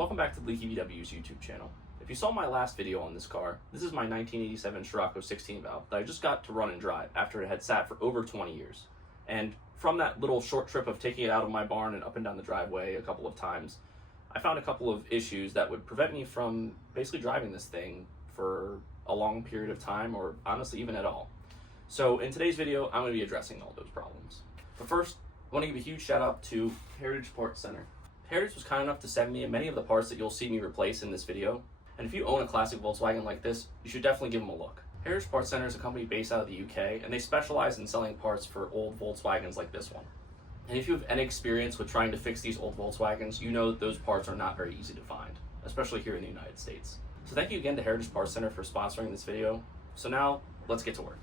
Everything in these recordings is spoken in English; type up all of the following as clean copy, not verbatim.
Welcome back to Leaky VW's YouTube channel. If you saw my last video on this car, this is my 1987 Scriocco 16 valve that I just got to run and drive after it had sat for over 20 years. And from that little short trip of taking it out of my barn and up and down the driveway a couple of times, I found a couple of issues that would prevent me from basically driving this thing for a long period of time, or honestly even at all. So in today's video, I'm going to be addressing all those problems. But first, I want to give a huge shout out to Heritage Parts Center. Heritage was kind enough to send me many of the parts that you'll see me replace in this video. And if you own a classic Volkswagen like this, you should definitely give them a look. Heritage Parts Center is a company based out of the UK, and they specialize in selling parts for old Volkswagens like this one. And if you have any experience with trying to fix these old Volkswagens, you know that those parts are not very easy to find, especially here in the United States. So thank you again to Heritage Parts Center for sponsoring this video. So now, let's get to work.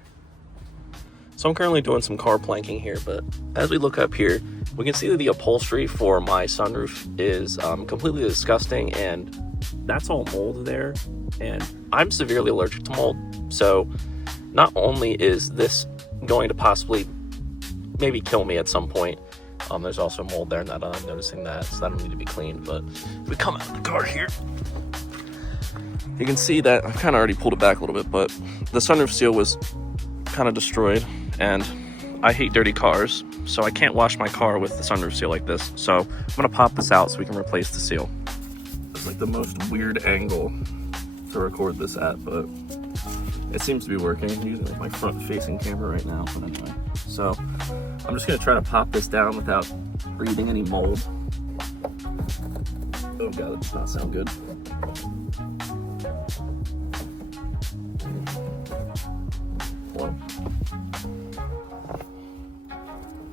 So I'm currently doing some car planking here, but as we look up here, we can see that the upholstery for my sunroof is completely disgusting, and that's all mold there, and I'm severely allergic to mold. So not only is this going to possibly maybe kill me at some point, there's also mold there, and I'm noticing that, so that'll need to be cleaned. But if we come out of the car here, you can see that I've kind of already pulled it back a little bit, but the sunroof seal was kind of destroyed, and I hate dirty cars, so I can't wash my car with the sunroof seal like this. So I'm gonna pop this out so we can replace the seal. It's like the most weird angle to record this at, but it seems to be working. I'm using like my front facing camera right now, but anyway. So I'm just gonna try to pop this down without breathing any mold. Oh god, that does not sound good. Hello.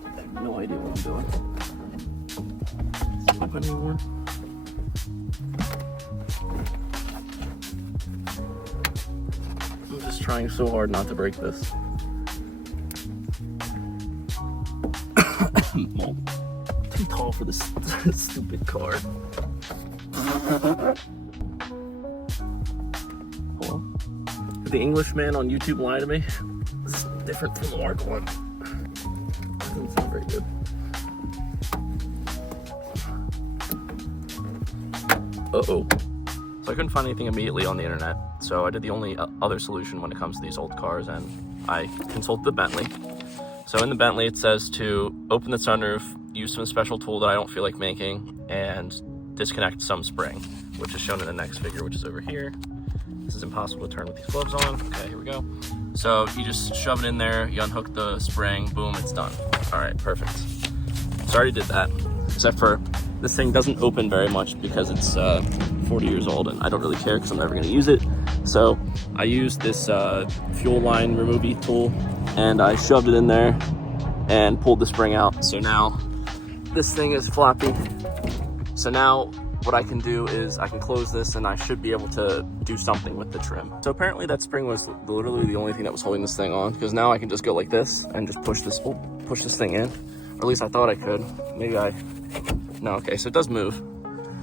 I have no idea what I'm doing. Is it open anymore? I'm just trying so hard not to break this. Well, too tall for this stupid car. Hello? Did the Englishman on YouTube lie to me? This is different from the Mark 1. Doesn't sound very good. Uh-oh. So I couldn't find anything immediately on the internet, so I did the only other solution when it comes to these old cars, and I consulted the Bentley. So in the Bentley, it says to open the sunroof, use some special tool that I don't feel like making, and disconnect some spring, which is shown in the next figure, which is over here. This is impossible to turn with these gloves on. Okay, here we go. So you just shove it in there, you unhook the spring, boom, it's done. All right, perfect. So I already did that, except for this thing doesn't open very much because it's 40 years old, and I don't really care because I'm never gonna use it. So I used this fuel line removey tool, and I shoved it in there and pulled the spring out. So now this thing is floppy. So now what I can do is I can close this, and I should be able to do something with the trim. So apparently that spring was literally the only thing that was holding this thing on, because now I can just go like this and just push this thing in. Or at least I thought I could. No, okay, so it does move.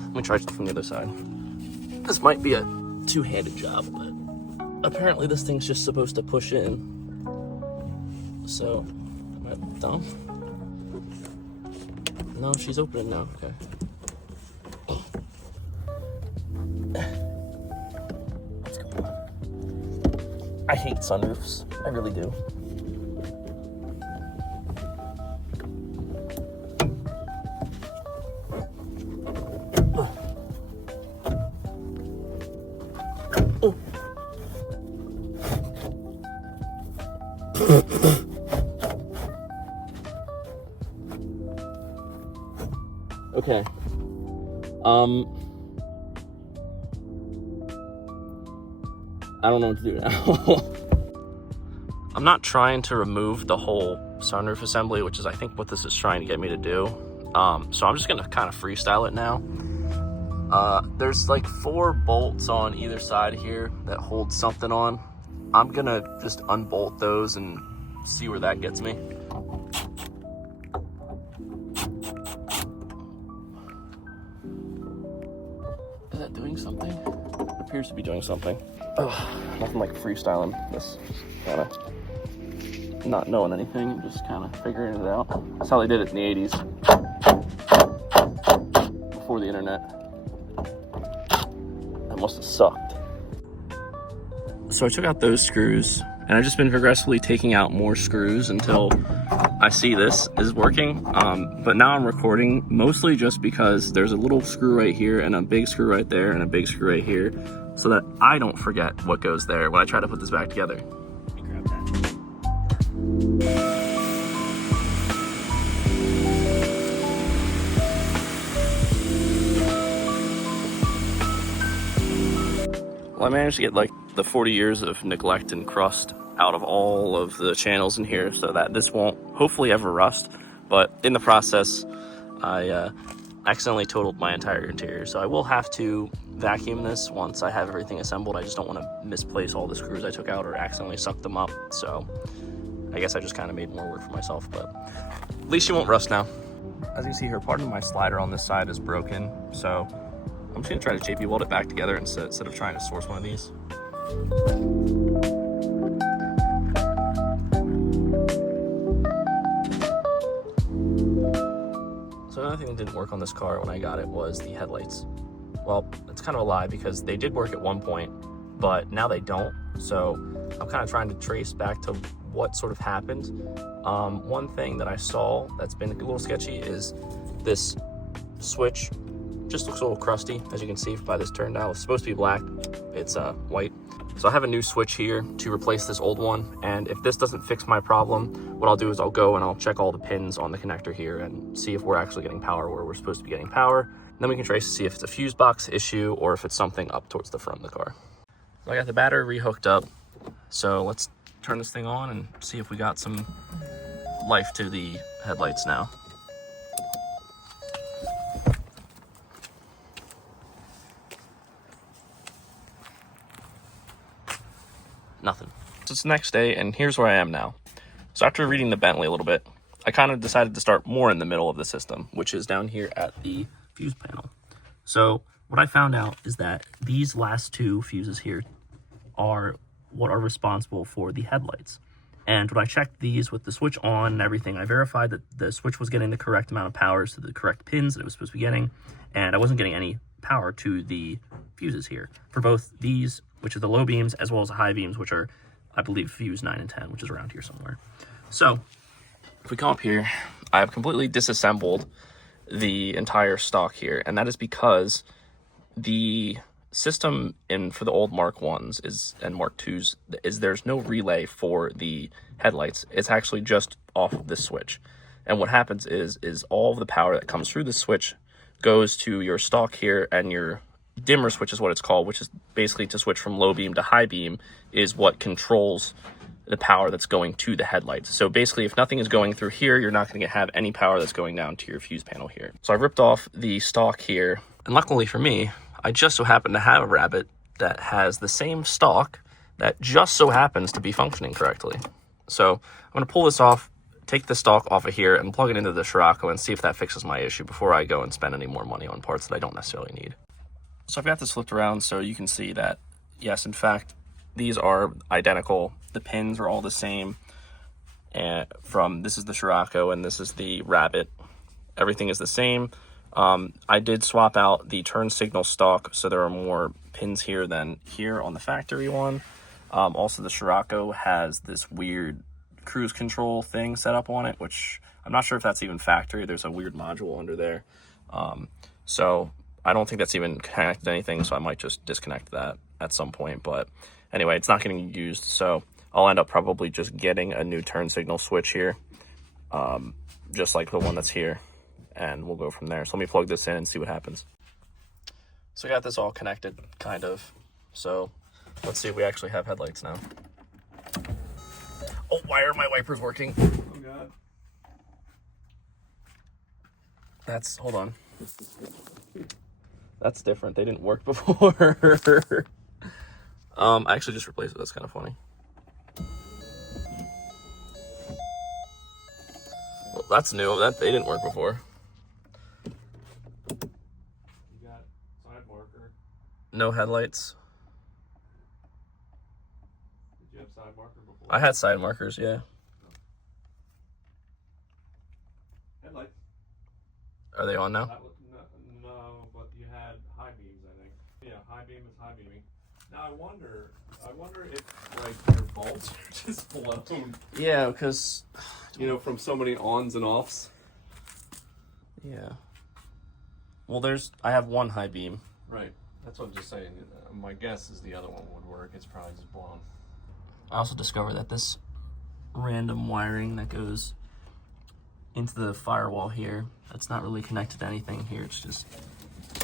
Let me try it from the other side. This might be a two-handed job, but apparently this thing's just supposed to push in. So, am I dumb? No, she's opening now, okay. What's going on? I hate sunroofs, I really do. Oh. Okay. I don't know what to do now. I'm not trying to remove the whole sunroof assembly, which is I think what this is trying to get me to do. So I'm just gonna kind of freestyle it now. There's like 4 bolts on either side here that hold something on. I'm gonna just unbolt those and see where that gets me. Is that doing something? It appears to be doing something. Ugh, nothing like freestyling this, kind of not knowing anything, just kind of figuring it out. That's how they did it in the 80s, before the internet. must have sucked. So I took out those screws, and I've just been progressively taking out more screws until I see this is working. But now I'm recording mostly just because there's a little screw right here and a big screw right there and a big screw right here, so that I don't forget what goes there when I try to put this back together. Let me grab that. Well, I managed to get like the 40 years of neglect and crust out of all of the channels in here so that this won't hopefully ever rust. But in the process, I accidentally totaled my entire interior. So I will have to vacuum this once I have everything assembled. I just don't want to misplace all the screws I took out or accidentally suck them up. So I guess I just kind of made more work for myself, but at least you won't rust now. As you see here, part of my slider on this side is broken. So I'm just gonna try to JP weld it back together instead of trying to source one of these. So another thing that didn't work on this car when I got it was the headlights. Well, it's kind of a lie because they did work at one point, but now they don't. So I'm kind of trying to trace back to what sort of happened. One thing that I saw that's been a little sketchy is this switch just looks a little crusty, as you can see by this turn dial. It's supposed to be black, it's white. So I have a new switch here to replace this old one, and if this doesn't fix my problem, what I'll do is I'll go and I'll check all the pins on the connector here and see if we're actually getting power where we're supposed to be getting power. And then we can trace to see if it's a fuse box issue or if it's something up towards the front of the car. So I got the battery rehooked up, so let's turn this thing on and see if we got some life to the headlights now. Nothing. So it's the next day, and here's where I am now. So after reading the Bentley a little bit, I kind of decided to start more in the middle of the system, which is down here at the fuse panel. So what I found out is that these last two fuses here are what are responsible for the headlights. And when I checked these with the switch on and everything, I verified that the switch was getting the correct amount of power to the correct pins that it was supposed to be getting, and I wasn't getting any power to the fuses here for both these, which are the low beams, as well as the high beams, which are, I believe, fuse 9 and 10, which is around here somewhere. So if we come up here, I have completely disassembled the entire stock here, and that is because the system for the old Mark 1s and Mark 2s is there's no relay for the headlights. It's actually just off of this switch. And what happens is all of the power that comes through the switch goes to your stock here, and your dimmer switch is what it's called, which is basically to switch from low beam to high beam, is what controls the power that's going to the headlights. So basically, if nothing is going through here, you're not going to have any power that's going down to your fuse panel here. So I ripped off the stock here, and luckily for me, I just so happen to have a Rabbit that has the same stock that just so happens to be functioning correctly. So I'm going to pull this off, take the stock off of here, and plug it into the Scriocco and see if that fixes my issue before I go and spend any more money on parts that I don't necessarily need. So I've got this flipped around so you can see that, yes, in fact, these are identical. The pins are all the same. And this is the Scriocco and this is the Rabbit. Everything is the same. I did swap out the turn signal stock, so there are more pins here than here on the factory one. Also, the Scriocco has this weird cruise control thing set up on it, which I'm not sure if that's even factory. There's a weird module under there. So I don't think that's even connected to anything, so I might just disconnect that at some point. But anyway, it's not getting used, so I'll end up probably just getting a new turn signal switch here, just like the one that's here, and we'll go from there. So let me plug this in and see what happens. So I got this all connected, kind of. So let's see if we actually have headlights now. Oh, why are my wipers working? Oh, God. Hold on. That's different. They didn't work before. I actually just replaced it. That's kind of funny. Well, that's new. They didn't work before. You got side marker. No headlights. Did you have side marker before? I had side markers, yeah. Headlights. Are they on now? No, but you had high beams, I think. Yeah, high beam is high beaming. Now I wonder if like your bulbs are just blown. Yeah, because You know, from so many ons and offs. yeah. Well, I have one high beam. Right. That's what I'm just saying. My guess is the other one would work. It's probably just blown. I also discovered that this random wiring that goes into the firewall here, that's not really connected to anything here. It's just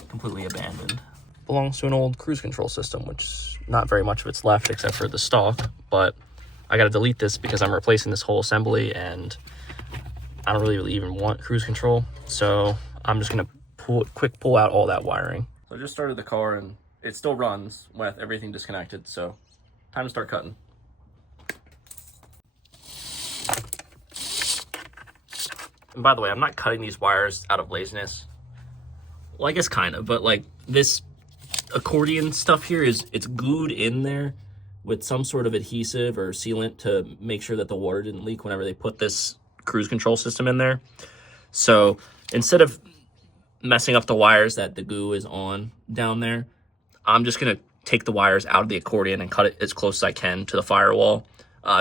completely abandoned. Belongs to an old cruise control system, which not very much of it's left except for the stock, but I got to delete this because I'm replacing this whole assembly and I don't really even want cruise control. So I'm just going to quick pull out all that wiring. So I just started the car and it still runs with everything disconnected. So time to start cutting. And by the way, I'm not cutting these wires out of laziness. Well, I guess kind of, but like this accordion stuff here it's glued in there with some sort of adhesive or sealant to make sure that the water didn't leak whenever they put this cruise control system in there. So instead of messing up the wires that the glue is on down there, I'm just gonna take the wires out of the accordion and cut it as close as I can to the firewall,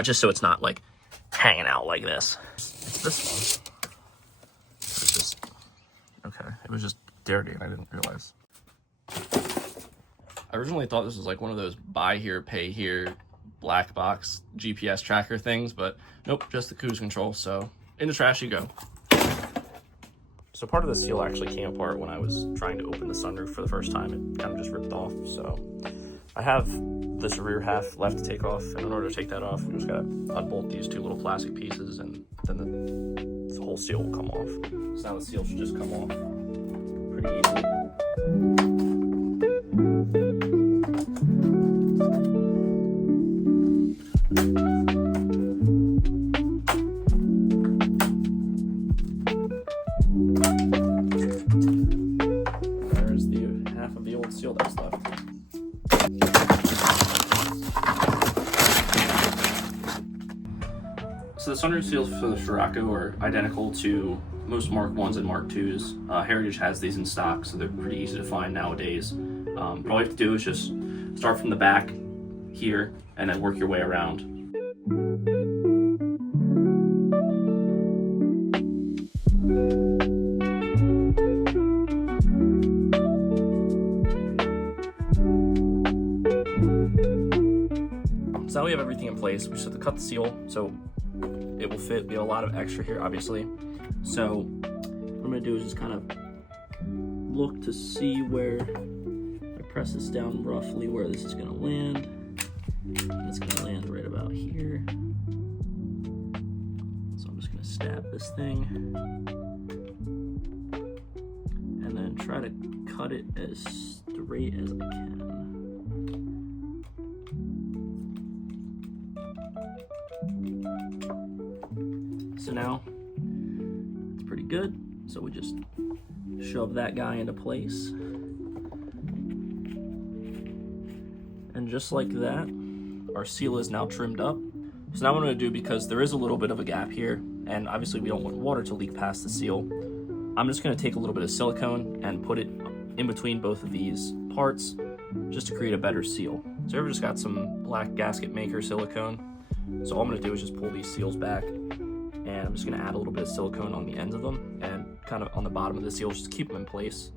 just so it's not like hanging out like this. It's this one. It's just, okay, it was just dirty and I didn't realize. I originally thought this was like one of those buy here, pay here, black box GPS tracker things, but nope, just the cruise control. So in the trash you go. So part of the seal actually came apart when I was trying to open the sunroof for the first time. It kind of just ripped off. So I have this rear half left to take off. And in order to take that off, we just gotta unbolt these two little plastic pieces and then the whole seal will come off. So now the seal should just come off pretty easily. There's the half of the old seal that's left. So the sunroof seals for the Scriocco are identical to most Mark 1s and Mark 2s. Heritage has these in stock, so they're pretty easy to find nowadays. But all you have to do is just start from the back here and then work your way around. So now we have everything in place. We just have to cut the seal so it will fit. We have a lot of extra here, obviously. So what I'm gonna do is just kind of look to see where I press this down roughly where this is gonna land. And it's gonna land right about here. So I'm just gonna stab this thing and then try to cut it as straight as I can. So now it's pretty good. So we just shove that guy into place. And just like that, our seal is now trimmed up. So now what I'm gonna do, because there is a little bit of a gap here, and obviously we don't want water to leak past the seal, I'm just gonna take a little bit of silicone and put it in between both of these parts just to create a better seal. So I've just got some black gasket maker silicone. So all I'm gonna do is just pull these seals back, and I'm just gonna add a little bit of silicone on the ends of them and kind of on the bottom of the seal just to keep them in place.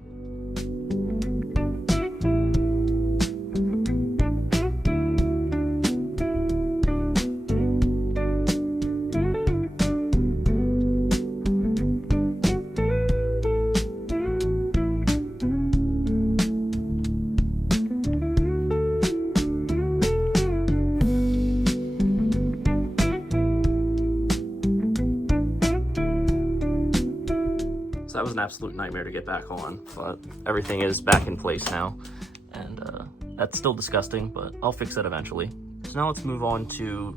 So that was an absolute nightmare to get back on, but everything is back in place now. And that's still disgusting, but I'll fix that eventually. So now let's move on to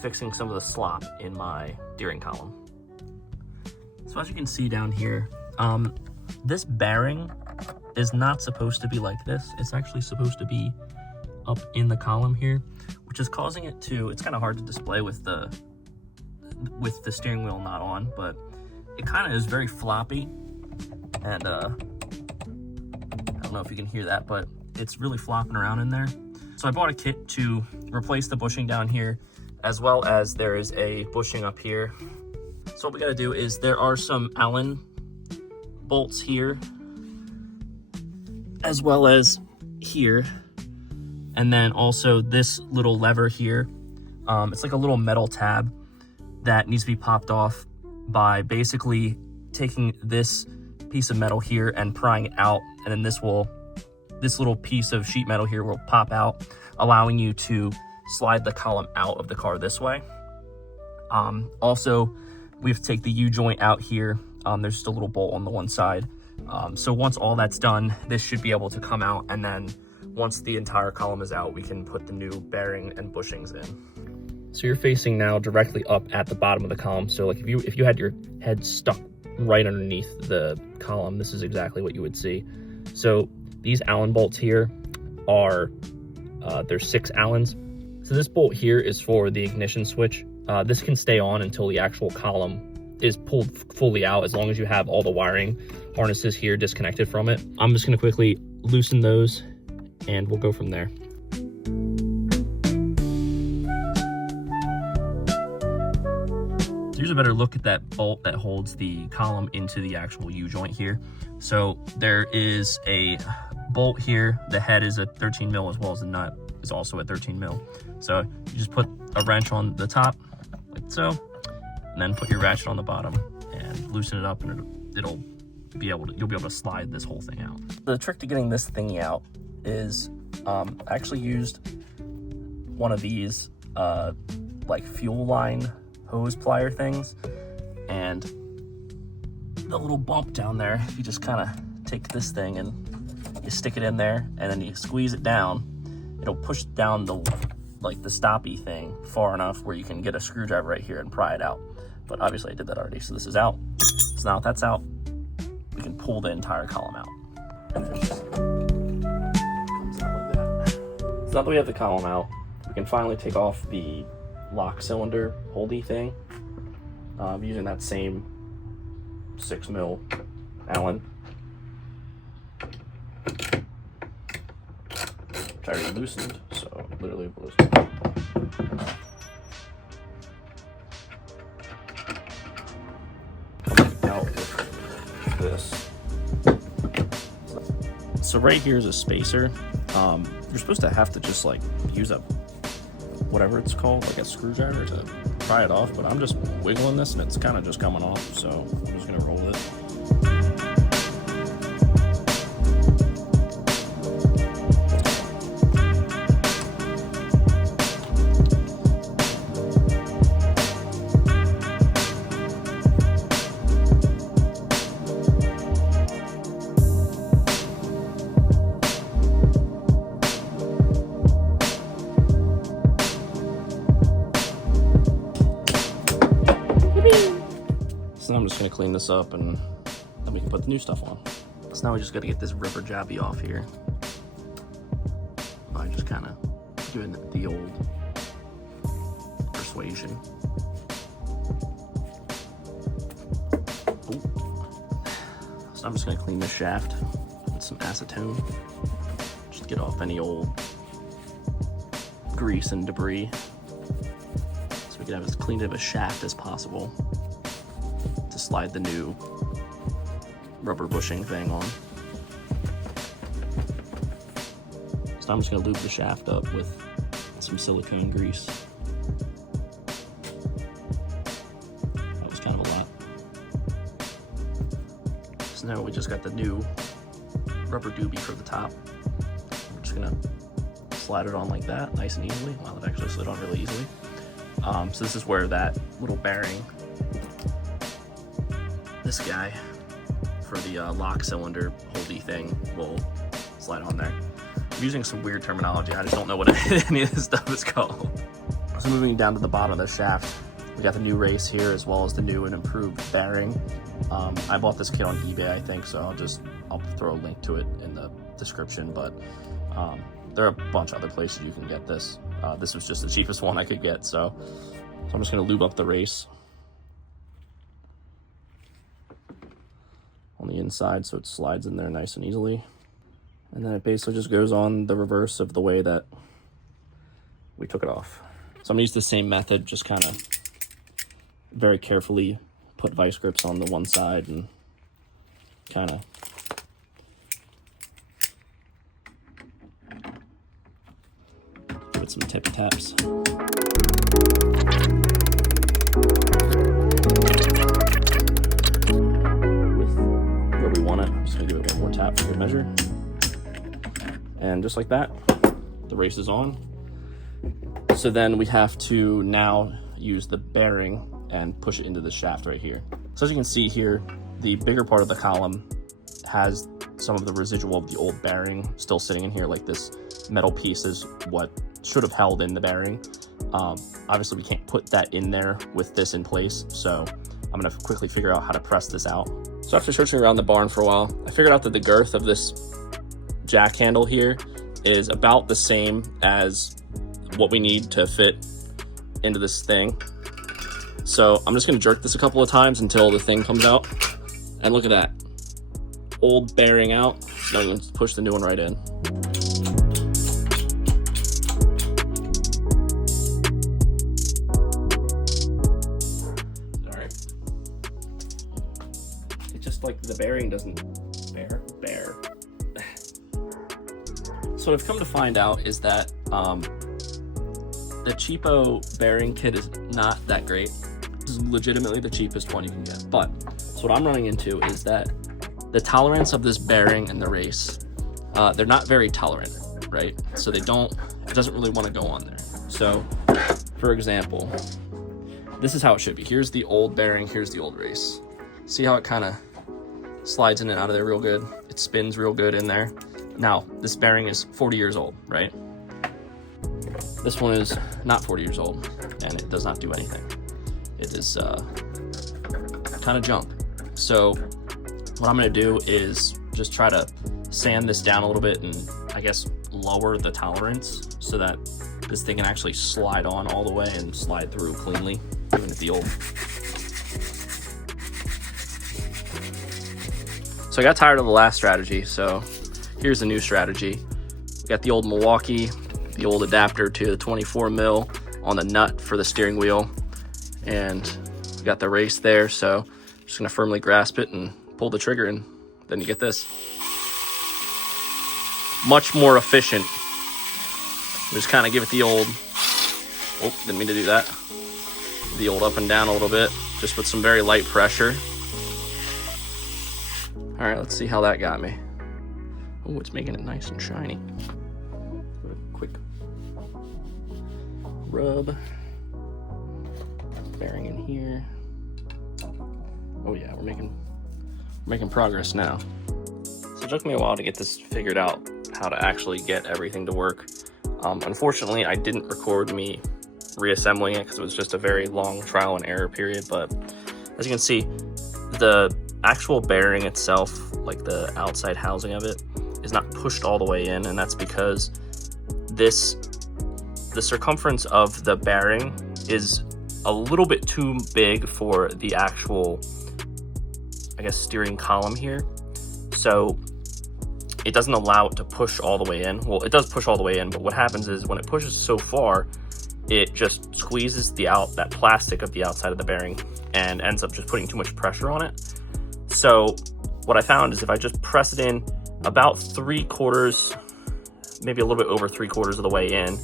fixing some of the slop in my steering column. So as you can see down here, this bearing is not supposed to be like this. It's actually supposed to be up in the column here, which is causing it to, it's kind of hard to display with the steering wheel not on, but it kind of is very floppy, and I don't know if you can hear that, but it's really flopping around in there. So I bought a kit to replace the bushing down here, as well as there is a bushing up here. So what we gotta do is there are some Allen bolts here, as well as here. And then also this little lever here. It's like a little metal tab that needs to be popped off by basically taking this piece of metal here and prying it out, and then this little piece of sheet metal here will pop out, allowing you to slide the column out of the car this way. Also, we have to take the U-joint out here. There's just a little bolt on the one side. So once all that's done, this should be able to come out, and then once the entire column is out, we can put the new bearing and bushings in. So you're facing now directly up at the bottom of the column. So like if you had your head stuck right underneath the column, this is exactly what you would see. So these Allen bolts here are, there's 6 Allens. So this bolt here is for the ignition switch. This can stay on until the actual column is pulled fully out, as long as you have all the wiring harnesses here disconnected from it. I'm just gonna quickly loosen those and we'll go from there. Here's a better look at that bolt that holds the column into the actual U-joint here. So there is a bolt here. The head is at 13 mil, as well as the nut is also at 13 mil. So you just put a wrench on the top, like so, and then put your ratchet on the bottom and loosen it up, and you'll be able to slide this whole thing out. The trick to getting this thingy out is I actually used one of these like fuel line hose plier things, and the little bump down there, you just kind of take this thing and you stick it in there, and then you squeeze it down. It'll push down the stoppy thing far enough where you can get a screwdriver right here and pry it out. But obviously I did that already, so this is out. So now that that's out, we can pull the entire column out. And it just comes out like that. So now that we have the column out, we can finally take off the lock cylinder holdy thing, using that same 6 mil Allen, which I already loosened, so literally loosened. Out with this. So right here is a spacer. You're supposed to have to just like use a whatever it's called, like a screwdriver, to pry it off, but I'm just wiggling this and it's kind of just coming off, so I'm just gonna roll it. So I'm just gonna clean this up and then we can put the new stuff on. So now we just gotta get this rubber jabby off here by just kind of doing the old persuasion. Ooh. So I'm just gonna clean this shaft with some acetone, just get off any old grease and debris, so we can have as clean of a shaft as possible to slide the new rubber bushing thing on. So I'm just gonna lube the shaft up with some silicone grease. That was kind of a lot. So now we just got the new rubber doobie for the top. We're just gonna slide it on like that, nice and easily. Wow, it actually slid on really easily. So this is where that little bearing, this guy for the lock cylinder holdy thing, will slide on there. I'm using some weird terminology. I just don't know what any of this stuff is called. So moving down to the bottom of the shaft, we got the new race here, as well as the new and improved bearing. I bought this kit on eBay, I think, so I'll throw a link to it in the description, but there are a bunch of other places you can get this. This was just the cheapest one I could get, so I'm just gonna lube up the race on the inside so it slides in there nice and easily. And then it basically just goes on the reverse of the way that we took it off. So I'm gonna use the same method, just kind of very carefully put vice grips on the one side and kind of put some tippy taps. With where we want it, I'm just gonna give it one more tap for good measure. And just like that, the race is on. So then we have to now use the bearing and push it into the shaft right here. So as you can see here, the bigger part of the column has some of the residual of the old bearing still sitting in here. Like this metal piece is what should have held in the bearing. Obviously we can't put that in there with this in place, so I'm gonna quickly figure out how to press this out. So after searching around the barn for a while, I figured out that the girth of this jack handle here is about the same as what we need to fit into this thing. So I'm just gonna jerk this a couple of times until the thing comes out. And look at that, old bearing out. Now I'm gonna push the new one right in. Sorry. It's just like the bearing doesn't bear. So what I've come to find out is that the cheapo bearing kit is not that great. This is legitimately the cheapest one you can get. But so what I'm running into is that the tolerance of this bearing and the race, they're not very tolerant, right? So it doesn't really want to go on there. So for example, this is how it should be. Here's the old bearing, here's the old race. See how it kind of slides in and out of there real good? It spins real good in there. Now, this bearing is 40 years old, right? This one is not 40 years old, and it does not do anything. It is kind of junk. So what I'm gonna do is just try to sand this down a little bit and I guess lower the tolerance so that this thing can actually slide on all the way and slide through cleanly, even at the old. So I got tired of the last strategy, so here's the new strategy. We got the old Milwaukee, the old adapter to the 24 mil on the nut for the steering wheel, and we got the race there, so I'm just gonna firmly grasp it and pull the trigger, and then you get this. Much more efficient. Just kind of give it the old, oh, didn't mean to do that. The old up and down a little bit, just with some very light pressure. All right, let's see how that got me. Oh, it's making it nice and shiny. Quick rub. Bearing in here. Oh yeah, we're making progress now. So it took me a while to get this figured out, how to actually get everything to work. Unfortunately, I didn't record me reassembling it because it was just a very long trial and error period. But as you can see, the actual bearing itself, like the outside housing of it, is not pushed all the way in, and that's because the circumference of the bearing is a little bit too big for the actual, I guess, steering column here. So it doesn't allow it to push all the way in. Well, it does push all the way in, but what happens is when it pushes so far, it just squeezes that plastic of the outside of the bearing and ends up just putting too much pressure on it. So what I found is if I just press it in about 3/4, maybe a little bit over 3/4 of the way in,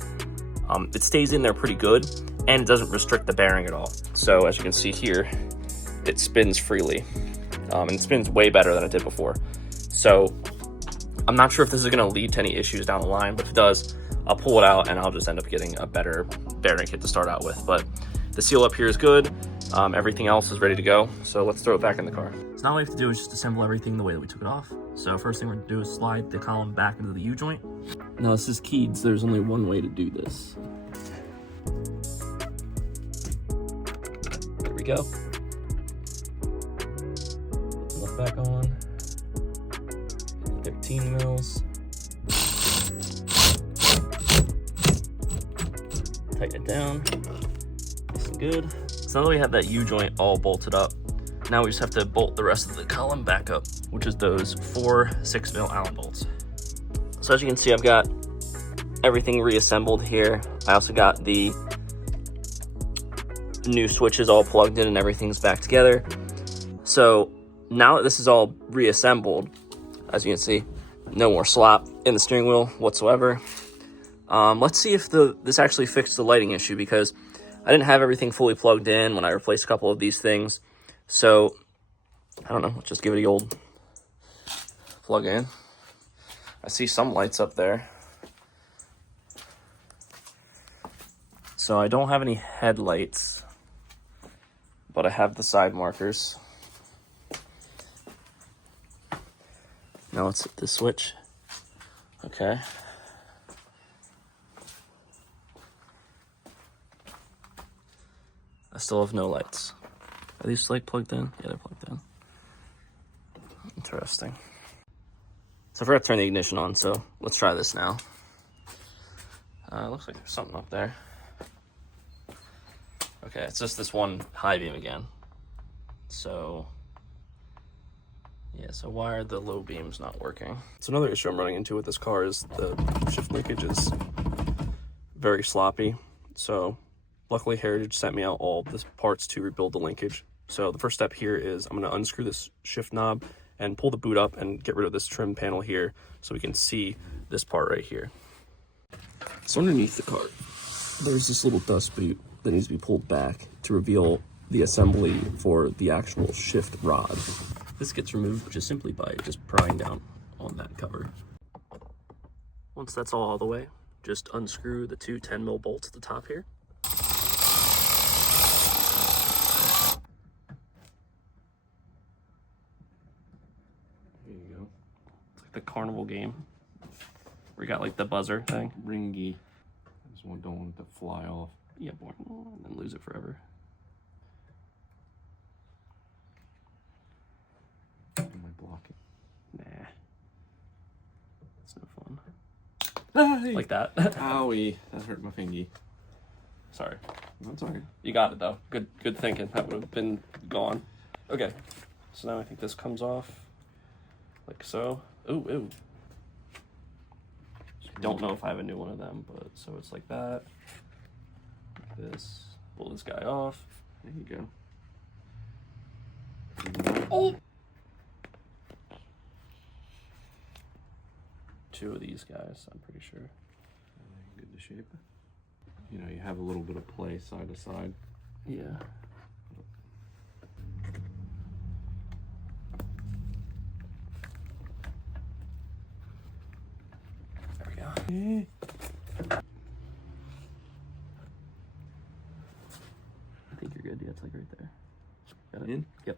it stays in there pretty good, and it doesn't restrict the bearing at all. So as you can see here, it spins freely, and it spins way better than it did before. So I'm not sure if this is going to lead to any issues down the line, but if it does, I'll pull it out and I'll just end up getting a better bearing kit to start out with. But the seal up here is good. Everything else is ready to go. So let's throw it back in the car. So now all we have to do is just assemble everything the way that we took it off. So first thing we're gonna do is slide the column back into the U-joint. Now this is keyed, so there's only one way to do this. There we go. Look back on. 15 mils. Tighten it down. Nice and good. So now that we have that U-joint all bolted up, now we just have to bolt the rest of the column back up, which is those 4 6 mil Allen bolts. So as you can see, I've got everything reassembled here. I also got the new switches all plugged in and everything's back together. So now that this is all reassembled, as you can see, no more slop in the steering wheel whatsoever. Let's see if this actually fixed the lighting issue, because I didn't have everything fully plugged in when I replaced a couple of these things. So I don't know, let's just give it the old plug in. I see some lights up there. So I don't have any headlights, but I have the side markers. Now let's hit this switch. Okay. I still have no lights. Are these like plugged in? Yeah, they're plugged in. Interesting. So I forgot to turn the ignition on, so let's try this now. Looks like there's something up there. Okay, it's just this one high beam again. So, yeah, so why are the low beams not working? So another issue I'm running into with this car is the shift linkage is very sloppy. So luckily Heritage sent me out all the parts to rebuild the linkage. So the first step here is I'm gonna unscrew this shift knob and pull the boot up and get rid of this trim panel here so we can see this part right here. So underneath the car, there's this little dust boot that needs to be pulled back to reveal the assembly for the actual shift rod. This gets removed just simply by just prying down on that cover. Once that's all out of the way, just unscrew the two 10mm bolts at the top here. There you go. It's like the carnival game where you got like the buzzer thing. Ringy. I just don't want it to fly off. Yeah, boy, and then lose it forever. Am I blocking? Nah. It's no fun. Hey. Like that. Owie, that hurt my fingy. Sorry. That's all right. You got it though. Good thinking. That would have been gone. Okay. So now I think this comes off like so. Ooh. I don't know if I have a new one of them, but so it's like that. Like this. Pull this guy off. There you go. Oh. Two of these guys, I'm pretty sure. Good to shape. You know, you have a little bit of play side to side. Yeah. There we go. I think you're good. Yeah, it's like right there. Got it? In? Yep.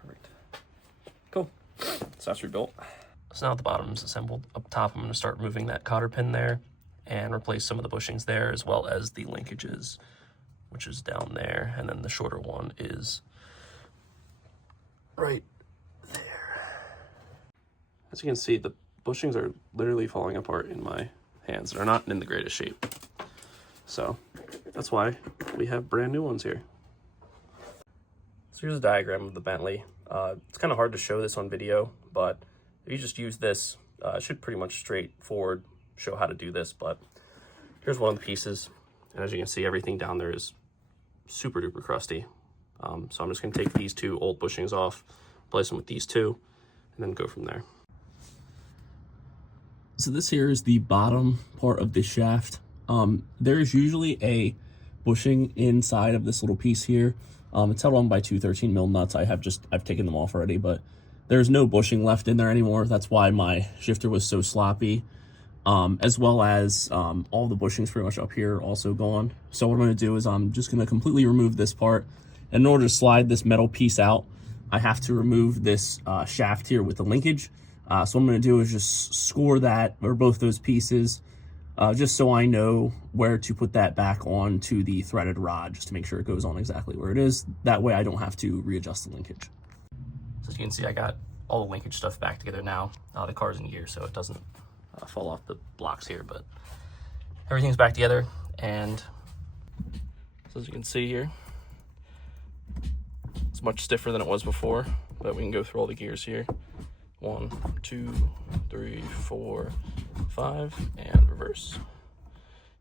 Perfect. Cool. So that's rebuilt. So now at the bottom is assembled. Up top, I'm going to start removing that cotter pin there and replace some of the bushings there, as well as the linkages, which is down there. And then the shorter one is right there. As you can see, the bushings are literally falling apart in my hands. They're not in the greatest shape. So that's why we have brand new ones here. So here's a diagram of the Bentley. It's kind of hard to show this on video, but if you just use this, it should pretty much straightforward show how to do this. But here's one of the pieces. And as you can see, everything down there is super duper crusty. So I'm just going to take these two old bushings off, replace them with these two, and then go from there. So this here is the bottom part of the shaft. There is usually a bushing inside of this little piece here. It's held on by two 13mm nuts. I've taken them off already, but there's no bushing left in there anymore. That's why my shifter was so sloppy. As well as all the bushings pretty much up here also gone. So what I'm going to do is I'm just going to completely remove this part. And in order to slide this metal piece out, I have to remove this shaft here with the linkage. So what I'm going to do is just score that, or both those pieces, just so I know where to put that back onto the threaded rod, just to make sure it goes on exactly where it is. That way I don't have to readjust the linkage. So as you can see, I got all the linkage stuff back together now. The car's in gear, so it doesn't fall off the blocks here, but everything's back together. And so as you can see here, it's much stiffer than it was before, but we can go through all the gears here. 1, 2, 3, 4, 5, and reverse.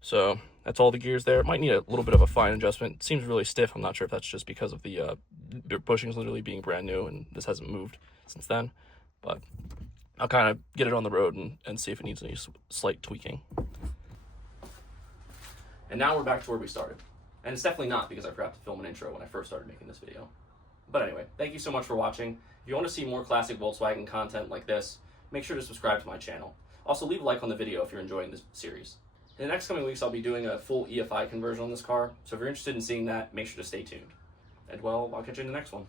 So that's all the gears there. It might need a little bit of a fine adjustment. It seems really stiff. I'm not sure if that's just because of the bushings literally being brand new and this hasn't moved since then. But I'll kind of get it on the road and see if it needs any slight tweaking. And now we're back to where we started. And it's definitely not because I forgot to film an intro when I first started making this video. But anyway, thank you so much for watching. If you want to see more classic Volkswagen content like this, make sure to subscribe to my channel. Also, leave a like on the video if you're enjoying this series. In the next coming weeks, I'll be doing a full EFI conversion on this car, so if you're interested in seeing that, make sure to stay tuned. And well, I'll catch you in the next one.